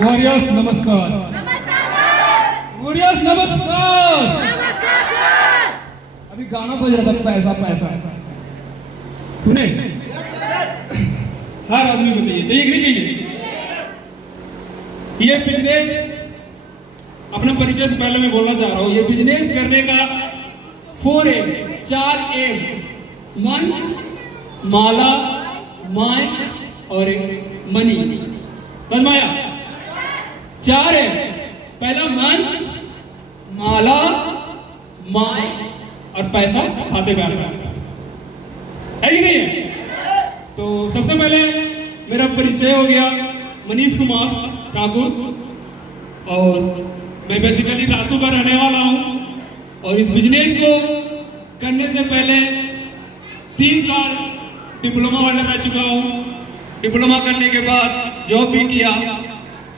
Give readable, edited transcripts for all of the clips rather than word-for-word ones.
Warriors नमस्कार। Warriors नमस्कार। अभी गाना बज रहा था पैसा पैसा, सुने? हर आदमी को चाहिए, चाहिए कि नहीं चाहिए? ये बिजनेस, अपना परिचय से पहले मैं बोलना चाह रहा हूं, ये बिजनेस करने का 4 एम, 4 एम, मंच, माला, माइक और एक मनी। समझ में आया? 4 एम, पहला मंच, माला, माइक और पैसा खाते में आता है कि नहीं है? तो सबसे पहले मेरा परिचय हो गया, मनीष कुमार ठाकुर, और मैं बेसिकली रातू का रहने वाला हूँ। और इस बिजनेस को करने से पहले 3 साल डिप्लोमा वाला रह चुका हूँ। डिप्लोमा करने के बाद जॉब भी किया,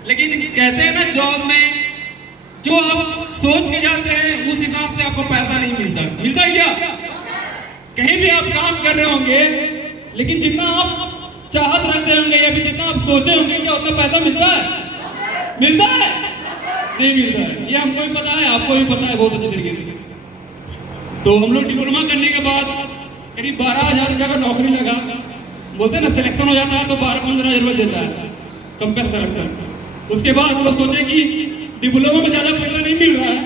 लेकिन कहते हैं ना, जॉब में जो आप सोच के जाते हैं उस हिसाब से आपको पैसा नहीं मिलता। मिलता है क्या? कहीं भी आप काम कर रहे होंगे, लेकिन जितना आप चाहत रखते होंगे या फिर जितना आप सोचे होंगे, क्या उतना पैसा मिलता है? मिलता है? नहीं मिलता है। ये हमको भी पता है, आपको भी पता है बहुत अच्छे तरीके से। तो हम लोग डिप्लोमा करने के बाद करीब 12,000 रुपया का नौकरी लगा। बोलते हैं ना, सिलेक्शन हो जाता है तो 12-15 रुपये देता है कंपेस सिलेक्शन। उसके बाद हम लोग सोचे कि डिप्लोमा में ज़्यादा पैसा नहीं मिल रहा है,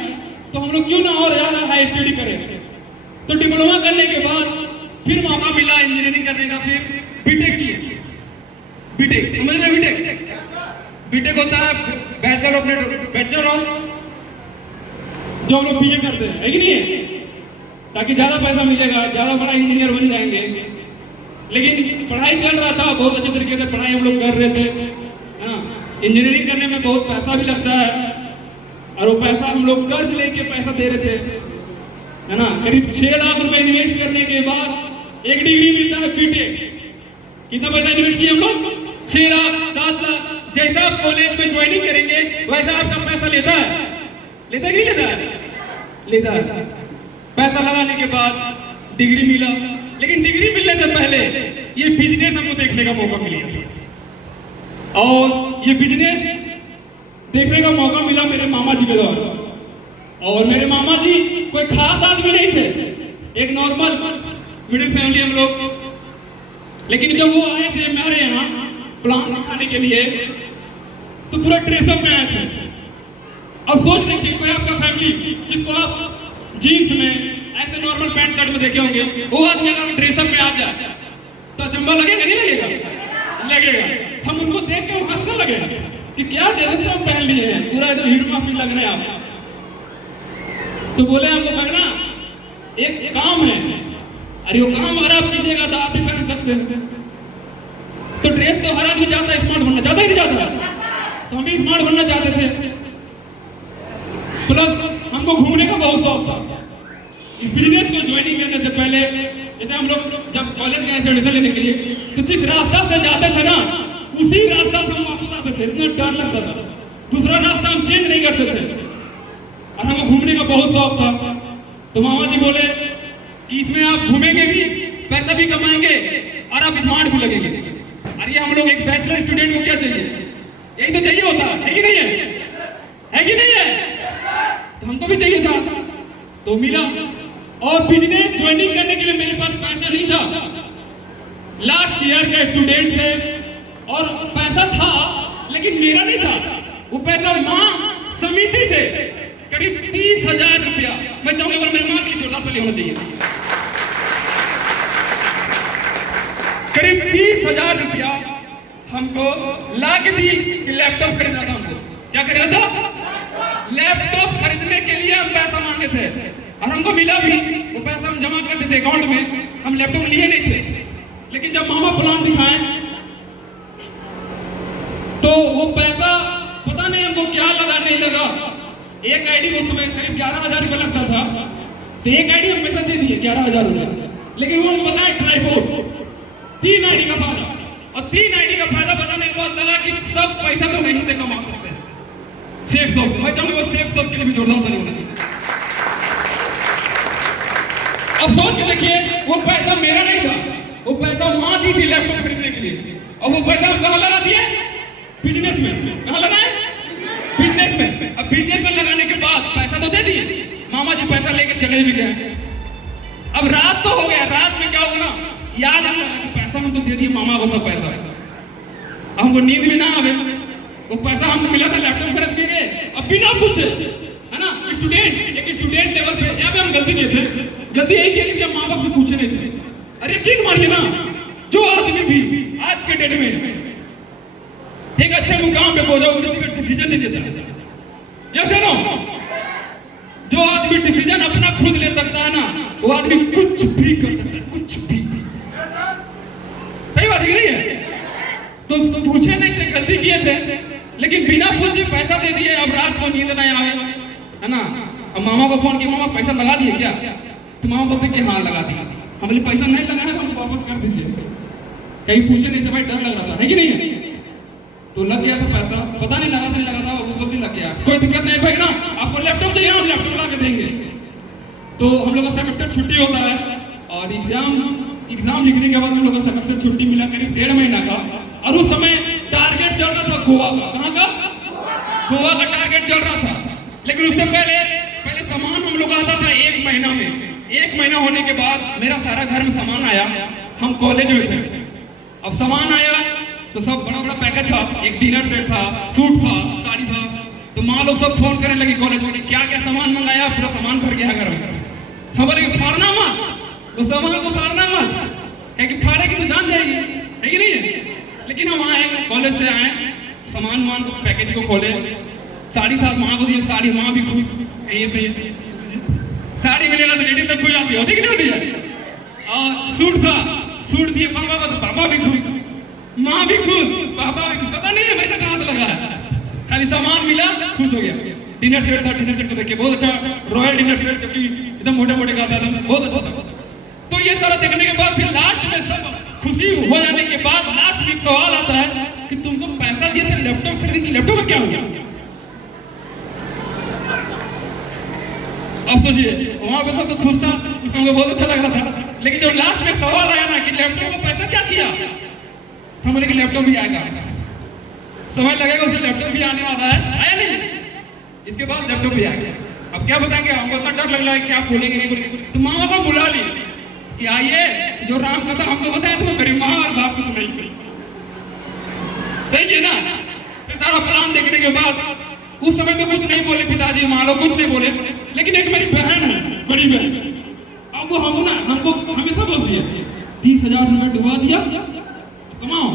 तो हम लोग क्यों ना और ज़्यादा हाई स्टडी करें। तो डिप्लोमा करने के बाद फिर मौका मिला इंजीनियरिंग करने का, फिर बीटेक किए। बीटेक समझ रहे? बीटेक बीटेक होता है बैचलर ऑफ जो हम लोग बीए करते हैं, है कि नहीं है? ताकि ज़्यादा पैसा मिलेगा, ज़्यादा बड़ा इंजीनियर बन जाएंगे। लेकिन पढ़ाई चल रहा था, बहुत अच्छे तरीके से पढ़ाई हम लोग कर रहे थे। हाँ, इंजीनियरिंग करने में बहुत पैसा भी लगता है, और वो पैसा हम लोग कर्ज लेके पैसा दे रहे थे, है ना। करीब 6 लाख रुपए इन्वेस्ट करने के बाद एक डिग्री मिलता है बीटेक। कितना पैसा इन्वेस्ट किया हम लोग? 6 लाख, 7 लाख। जैसा आप कॉलेज में ज्वाइनिंग करेंगे वैसा आपका पैसा लेता है। लेता है कि नहीं लेता है? लेता है। पैसा लगाने के बाद डिग्री मिला, लेकिन डिग्री मिलने से पहले ये बिजनेस हमको देखने का मौका मिला। और ये बिजनेस देखने का मौका मिला मेरे मामा जी के द्वारा। और मेरे मामा जी कोई खास आदमी नहीं थे, एक नॉर्मल मिडिल फैमिली हम लोग। लेकिन जब वो आए थे हमारे यहाँ प्लान दिखाने के लिए, तो पूरा ड्रेसअप में आए थे। अब सोच लीजिए, कोई आपका फैमिली जिसको आप जीन्स में ऐसे नॉर्मल पैंट शर्ट में देखे होंगे, वो आदमी अगर ड्रेसअप में आ जाए तो अचंभा लगेगा नहीं लगेगा? लगेगा। हम उनको देख के हंसने लगे कि क्या ड्रेस आप पहन लिए हैं, पूरा एकदम हीरो माफी लग रहे हैं आप। तो बोले हमको भगना एक काम है, अरे वो काम अगर आप कीजिएगा तो आप भी पहन सकते हैं। तो ड्रेस तो हर आदमी चाहता है स्मार्ट बनना, चाहता ही नहीं चाहता? तो हम भी स्मार्ट बनना चाहते थे। प्लस हमको घूमने का बहुत शौक था। इस बिजनेस को ज्वाइनिंग करने से पहले, जैसे हम लोग जब कॉलेज गए थे एडमिशन लेने के लिए, तो जिस रास्ता से जाते थे ना, उसी रास्ता से हम वापस आते थे। इतना डर लगता था, दूसरा रास्ता हम चेंज नहीं करते थे। और हमको घूमने का बहुत शौक था। तो मामा जी बोले कि इसमें आप घूमेंगे भी, पैसा भी कमाएंगे और आप स्मार्ट भी लगेंगे। अरे हम लोग एक बैचलर स्टूडेंट को क्या चाहिए? यही तो चाहिए होता है कि नहीं है? है कि नहीं है? तो हमको भी चाहिए था, तो मिला। और बिजनेस ज्वाइनिंग करने के लिए मेरे पास पैसा नहीं था। लास्ट ईयर का स्टूडेंट थे और पैसा था, लेकिन मेरा नहीं था। वो पैसा माँ समिति से करीब 30,000 रुपया, मैं चाहूंगा मेरे माँ के लिए जोरदार ताली होना चाहिए। करीब 30,000 रुपया हमको ला के दी कि लैपटॉप खरीदना था हमको। क्या खरीदना था? लैपटॉप खरीदने के लिए हम पैसा मांगे थे, और हमको मिला भी। वो पैसा हम जमा करते थे अकाउंट में, हम लैपटॉप लिए नहीं थे। लेकिन जब मामा प्लान दिखाए तो वो पैसा पता नहीं हमको क्या लगा नहीं लगा। एक आईडी उस समय करीब 11,000 रुपया लगता था, तो एक आईडी हम पैसा दे दिए 11,000 रुपया। लेकिन वो हमको बताया ट्राइपॉड, 3 आईडी का फायदा, और 3 आईडी का फायदा बताने के बाद लगा कि सब पैसा तो नहीं से कमा सकते हैं। सेफ शॉप, मैं चाहूंगा सेफ शॉप के लिए भी जोरदार ताली होना चाहिए। अब सोच के देखिए, वो पैसा मेरा नहीं था, वो पैसा भी लैपटॉप खरीदने के लिए, और वो पैसा हम कहाँ लगा दिए? बिजनेस में। कहाँ लगाए? बिजनेस में। अब बिजनेस में लगाने के बाद पैसा तो दे दिए, मामा जी पैसा लेके चले भी गए। अब रात तो हो गया, रात में क्या होगा ना, याद आता है कि पैसा हम तो दे दिए मामा को, सब पैसा, हमको नींद भी ना आवे, वो पैसा हमको मिला था लैपटॉप खरीद के, अब बिना पूछे, है ना, एक स्टूडेंट लेवल पे यहाँ पे हम गलती किए थे। गलती यही की कि हम माँ बाप से पूछे नहीं थे। अरे यकीन मानिए ना, जो आदमी भी आज के डेट में एक अच्छे मुकाम पे पहुंचा, वो किसी का डिसीजन नहीं देता। यस नो, जो आदमी डिसीजन अपना खुद ले सकता है ना, वो आदमी कुछ भी कर सकता है, कुछ भी। सही बात है कि नहीं है? तो पूछे नहीं थे, गलती किए थे, लेकिन बिना पूछे पैसा दे दिए। अब रात को नींद नहीं आए, है ना। अब मामा को फोन किया, मामा पैसा लगा दिए क्या? तो मामा बोलते कि हाँ लगा दिया। हम बोले पैसा नहीं लगाना तो हमको वापस कर दीजिए। कहीं पूछे नहीं थे भाई, डर लग रहा था, है कि नहीं है? तो लग गया था पैसा, पता नहीं लगा था नहीं लगा था, वो गलती लग गया। कोई दिक्कत नहीं भाई ना, आपको लैपटॉप चाहिए, हम लैपटॉप ला के देंगे। तो हम लोग का सेमेस्टर छुट्टी होता है, और एग्जाम लिखने के बाद हम लोग को सेमेस्टर छुट्टी मिला करीब 1.5 महीना का। और उस समय टारगेट चल रहा था गोवा का। कहाँ का? गोवा का टारगेट चल रहा था। लेकिन उससे पहले सामान हम लोग आता था 1 महीना में। 1 महीना होने के बाद मेरा सारा घर में सामान आया, हम कॉलेज में थे। अब सामान आया तो सब बड़ा बड़ा पैकेज था, एक डिनर सेट था, सूट था, साड़ी था। तो माँ लोग सब फोन करने लगी कॉलेज में, क्या क्या सामान मंगाया, पूरा सामान भर गया घर में। हम बोले फाड़ना मत, उस सामान को फाड़ना मत, क्या कि फाड़ेगी तो जान जाएगी, है कि नहीं है? लेकिन हम आए, कॉलेज से आए, सामान को पैकेज को खोले, साड़ी था, माँ को दी साड़ी, माँ भी खुश। ये साड़ी मिलेगा तो लेडीज तक खुश जाती होती कि नहीं होती है? और सूट था, सूट दिए पापा को तो पापा भी खुश, माँ भी खुश, पापा भी खुश। पता नहीं है पैसा कहाँ से लगा है, खाली सामान मिला, खुश हो गया। डिनर सेट था, डिनर सेट को देख के बहुत अच्छा, रॉयल डिनर सेट, जबकि एकदम मोटे मोटे का था, बहुत अच्छा था। तो ये सारा देखने के बाद फिर लास्ट में सब खुशी हो जाने के बाद लास्ट में एक सवाल आता है कि तुमको पैसा दिए थे लैपटॉप खरीदने, लैपटॉप का क्या हो गया? अब सोचिए, वहां पे सब तो खुश था, उसमें हमको बहुत अच्छा लग रहा था। लेकिन जब लास्ट में एक सवाल आया ना कि लैपटॉप का पैसा क्या किया, तो हम बोले कि लैपटॉप भी आएगा, समय लगेगा, उसमें लैपटॉप भी आने वाला है। आया नहीं, इसके बाद लैपटॉप भी आएगा। अब क्या बताएंगे, हमको इतना डर लग रहा है कि आप बोलेंगे नहीं बोलेंगे। तो माँ बाप बुला लिए कि आइए, जो राम कथा हमको बताया तो मेरी माँ और बाप को सुनाई। सही है ना? फिर सारा प्लान देखने के बाद उस समय तो कुछ नहीं बोले पिताजी, माँ लोग कुछ नहीं बोले। लेकिन एक मेरी बहन है, बड़ी बहन, अब वो हमको हमेशा बोलती है 30,000 रुपये डुबा दिया, कमाओ।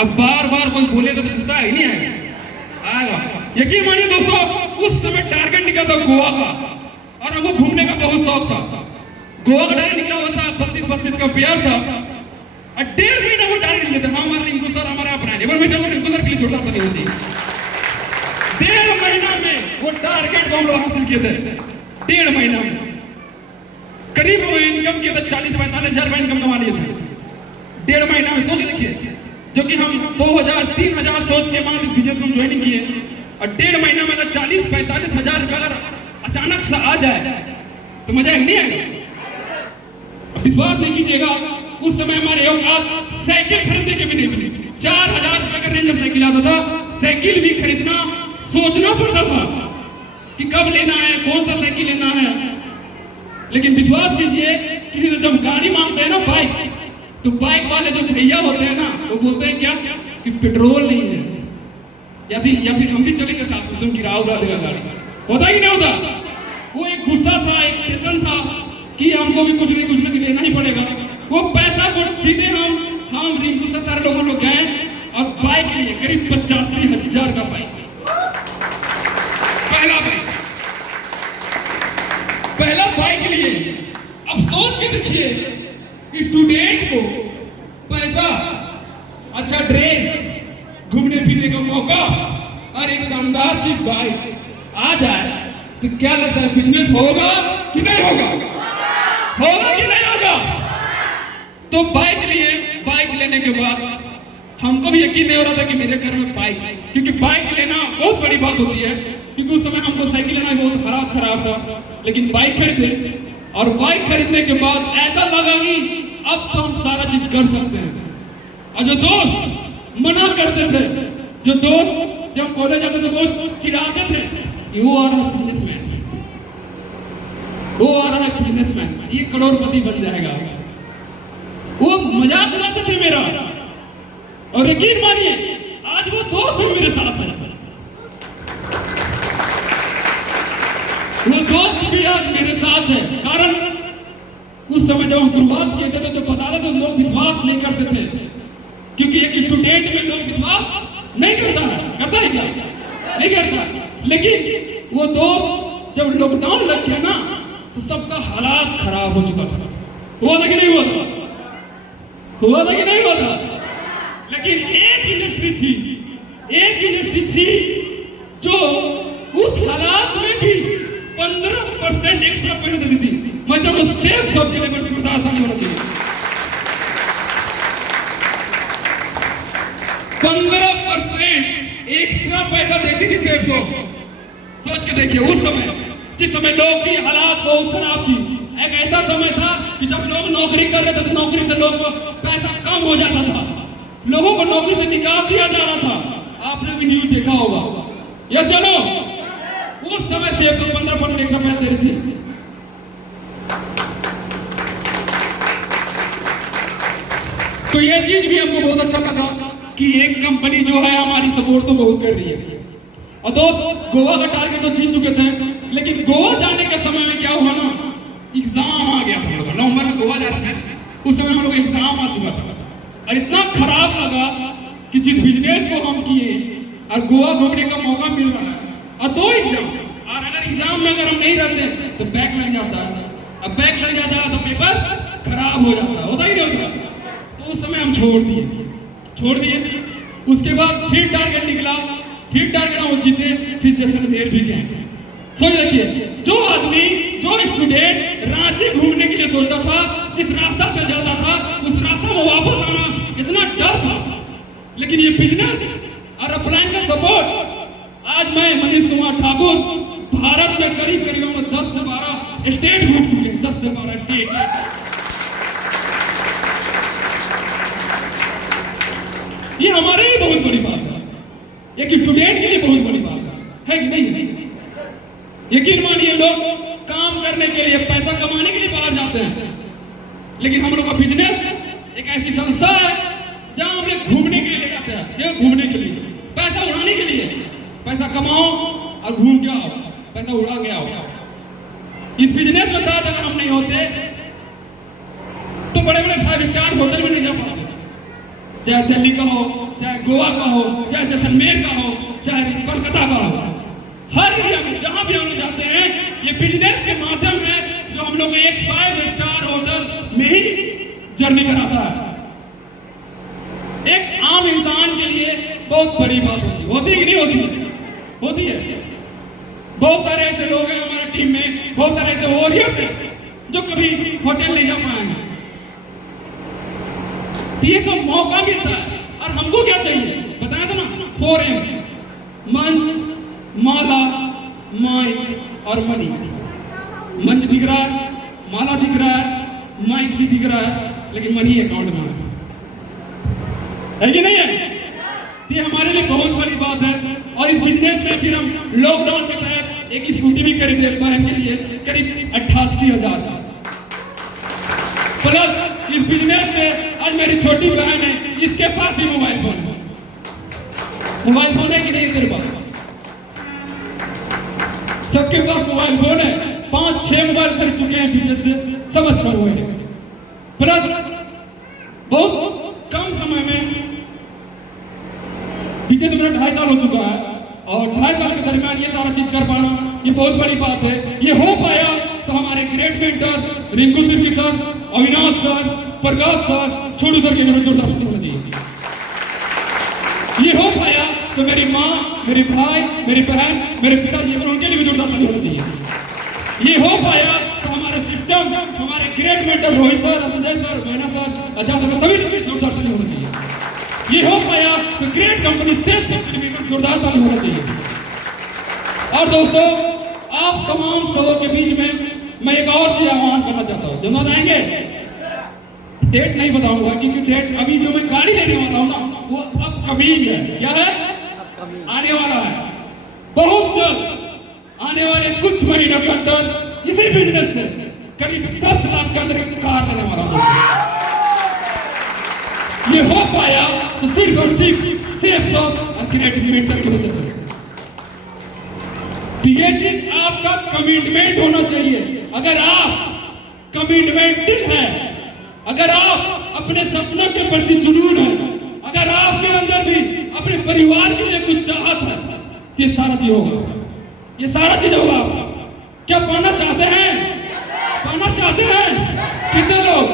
अब बार बार कोई बोलेगा तो गुस्सा ही नहीं आएगा। यकीन मानिए दोस्तों, उस समय टारगेट निकला था गोवा का, और हमको घूमने का बहुत शौक था। गोवा का टारगेट निकला हुआ था, 32 का पेयर था, और 1.5 महीना वो टारगेट निकला था। हमारे रिंकू सर हमारे अपना है, मैं रिंकू सर के लिए छोटा सा होती 1.5 महीना में वो टारगेट को हम लोग हासिल किए थे। 1.5 महीना में करीब वो इनकम किया था 40-45 हजार इनकम कमा लिए थे 1.5 महीना में। सोच देखिए, जो कि हम 2,000-3,000 सोच के बाद इस बिजनेस में ज्वाइनिंग किए, और 1.5 महीना में अगर 40-45 हजार रुपये अगर अचानक से आ जाए तो मजा नहीं आएगा। विश्वास नहीं कीजिएगा, उस समय हमारे औकात साइकिल खरीदने के भी नहीं थे। 4,000 रुपए का रेंजर साइकिल आता था, साइकिल भी खरीदना सोचना पड़ता था कि कब लेना है, कौन सा साइकिल लेना है। लेकिन विश्वास कीजिए, किसी से जब गाड़ी मांगते हैं ना, बाइक, तो बाइक वाले जो भैया होते हैं ना, वो बोलते हैं क्या कि पेट्रोल नहीं है, या फिर हम भी चलेंगे साथ में, तुम गिरा उड़ा देगा गाड़ी। होता ही नहीं होता। वो एक गुस्सा था, एक टेंशन था कि हमको भी कुछ नहीं लेना ही पड़ेगा। वो पैसा को सीधे हम रिंकू से सारे लोग गए और बाइक लिए, करीब 85,000 का बाइक, पहला बाइक लिए। अब सोच के देखिए, स्टूडेंट को पैसा, अच्छा ड्रेस, घूमने फिरने का मौका और एक शानदार सी बाइक आ जाए तो क्या लगता है, बिजनेस होगा कि नहीं होगा? होगा कि नहीं होगा? तो बाइक लिए, बाइक लेने के बाद हमको भी यकीन नहीं हो रहा था कि मेरे घर में बाइक, क्योंकि बाइक लेना बहुत बड़ी बात होती है, क्योंकि उस समय हमको साइकिल लेना बहुत खराब था। लेकिन बाइक खरीदे, और बाइक खरीदने के बाद ऐसा लगा कि अब तो हम कर सकते हैं। और जो दोस्त मना करते थे, जो दोस्त जब कॉलेज जाते थे बहुत चिढ़ाते थे कि वो आ रहा है बिजनेसमैन, वो आ रहा है बिजनेसमैन, ये करोड़पति बन जाएगा, वो मजाक उड़ाते थे मेरा। और यकीन मानिए आज वो दोस्त भी मेरे साथ है, वो दोस्त भी आज मेरे साथ है। कारण उस समय जब हम शुरुआत किए थे तो जब बता रहे थे लोग विश्वास नहीं करते थे, क्योंकि एक स्टूडेंट में लोग विश्वास नहीं करता है, करता है क्या? नहीं करता। लेकिन वो दोस्त जब लॉकडाउन लग गया ना तो सबका हालात खराब हो चुका था। हुआ था कि नहीं हुआ था? हुआ था कि नहीं हुआ था? लेकिन एक इंडस्ट्री थी जो उस हालात में भी 15% एक्स्ट्रा पैसा देती थी। मतलब वो सेफ शॉप के लिए जोरदार ताली होना चाहिए। 15% एक्स्ट्रा पैसा देती थी सेफ शॉप। सोच के देखिए उस समय, जिस समय लोग की हालात बहुत खराब थी, एक ऐसा समय था कि जब लोग नौकरी कर रहे थे तो नौकरी से लोग को पैसा कम हो जाता था, लोगों को नौकरी से निकाल दिया जा रहा था। आपने भी न्यूज देखा होगा, यस या नो? उस समय से 15% एक्स्ट्रा पैसा दे रही थी। तो ये चीज भी हमको बहुत अच्छा लगा कि एक कंपनी जो है हमारी सपोर्ट तो बहुत कर रही है। और दोस्त गोवा का टारगेट तो जीत चुके थे, लेकिन गोवा जाने के समय में क्या हुआ ना, एग्जाम आ गया था। हम लोग नवंबर में गोवा जा रहे थे, उस समय हम लोग एग्जाम आ चुका था और इतना खराब लगा कि जिस बिजनेस को हम किए और गोवा घूमने का मौका मिल रहा है और 2 एग्जाम, और अगर एग्जाम में अगर हम नहीं रहते तो बैक लग जाता है। अब बैक लग जाता है तो पेपर खराब हो जाता है, होता ही नहीं होता। तो उस समय हम छोड़ दिए। उसके बाद फिर टारगेट निकला, फिर टारगेट हम जीते, फिर जैसलमेर भी गए। सोच देखिए, जो आदमी, जो स्टूडेंट रांची घूमने के लिए सोचता था, जिस रास्ता पे जाता था उस रास्ता में वापस आना इतना डर था। लेकिन ये बिजनेस और अपलाइन का सपोर्ट, आज मैं मनीष कुमार ठाकुर भारत में करीब 10 से 12 स्टेट घूम चुके हैं, 10 से 12 स्टेट। ये हमारे लिए बहुत बड़ी बात है, एक स्टूडेंट के लिए बहुत बड़ी बात है कि नहीं? यकीन मानिए लोग काम करने के लिए, पैसा कमाने के लिए बाहर जाते हैं, लेकिन हम लोग का बिजनेस एक ऐसी संस्था है जहां हम लोग घूमने के लिए ले जाते हैं। क्यों घूमने के लिए? पैसा उड़ाने के लिए। पैसा कमाओ और घूम के आओ, पैसा उड़ा के आओ। इस बिजनेस में साथ अगर हम नहीं होते तो बड़े बड़े 5 स्टार होटल में नहीं जा पाते, चाहे दिल्ली का हो, चाहे गोवा का हो, चाहे जैसलमेर का हो, चाहे कोलकाता का हो। हर एरिया में जहां भी हम जाते हैं, ये बिजनेस के माध्यम है जो हम लोग एक 5 स्टार होटल में ही जर्नी कराता है। एक आम इंसान के लिए बहुत बड़ी बात होती है कि नहीं होती? होती है। बहुत सारे ऐसे लोग हैं हमारी टीम में, बहुत सारे ऐसे वॉरियर्स हैं जो कभी होटल नहीं जा पाए हैं। तो ये सब मौका मिलता है। और हमको क्या चाहिए बताया था ना, 4M, मंच, माला, माइक और मनी। मंच दिख रहा है, माला दिख रहा है, माइक भी दिख रहा है, लेकिन मनी अकाउंट में है कि नहीं है? ये हमारे लिए बहुत बड़ी बात है। और इस बिजनेस में फिर हम लॉकडाउन के तहत एक स्कूटी भी खरीदे बहन के लिए, करीब 88,000 का। प्लस इस बिजनेस से आज मेरी छोटी बहन है, इसके पास भी मोबाइल फोन है। मोबाइल फोन है कि नहीं तेरे पास? सबके पास मोबाइल फोन है। 5-6 मोबाइल खरीद चुके हैं बिजनेस से, सब अच्छा हुआ है। प्लस बहुत कम समय में, बीते तो मेरा 2.5 साल हो चुका है, और 2.5 साल के दरमियान ये सारा चीज कर पाना ये बहुत बड़ी बात है। ये हो पाया तो हमारे great mentor Rinku Tirkey sir, Avinash sir, Prakash sir, Chhotu sir के मेरे जोरदार होना चाहिए। ये हो पाया तो मेरी माँ, मेरे भाई, मेरी बहन, मेरे पिताजी, उनके लिए भी जोरदार होना चाहिए। ये हो पाया तो हमारे सिस्टम, हमारे great mentor Rohit sir, Ajay sir, मैना सर, अजय सर, सभी लोग जोरदार ताली होना चाहिए। ये हो पाया तो ग्रेट कंपनी सेफ कंपनी में जोरदार ताली होना चाहिए। और दोस्तों, आप तमाम सबों के बीच में मैं एक और चीज आह्वान करना चाहता हूँ, जो बताएंगे डेट नहीं बताऊंगा क्योंकि डेट अभी जो मैं गाड़ी लेने वाला हूं ना वो अब कमिंग है। क्या है? आने वाला है बहुत जल्द। आने वाले कुछ महीनों के अंदर इसी बिजनेस से करीब 10 लाख के अंदर एक कार लेने वाला हूं। ये हो पाया तो सिर्फ और सिर्फ सेफ शॉप और क्रिएटिव मेंटर की वजह से। तो ये चीज आपका कमिटमेंट होना चाहिए। अगर आप कमिटमेंटेड है, अगर आप अपने सपनों के प्रति जुनून है, अगर आपके अंदर भी अपने परिवार के लिए कुछ चाहत है, तो ये सारा चीज होगा। ये सारा चीज होगा। क्या पाना चाहते हैं? पाना चाहते हैं? कितने लोग?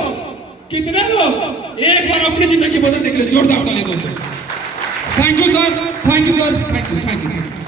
कितने लोग एक बार अपनी जिंदगी बदलने के लिए जोरदार ताली दो। Thank you sir, thank you sir, thank you, thank you.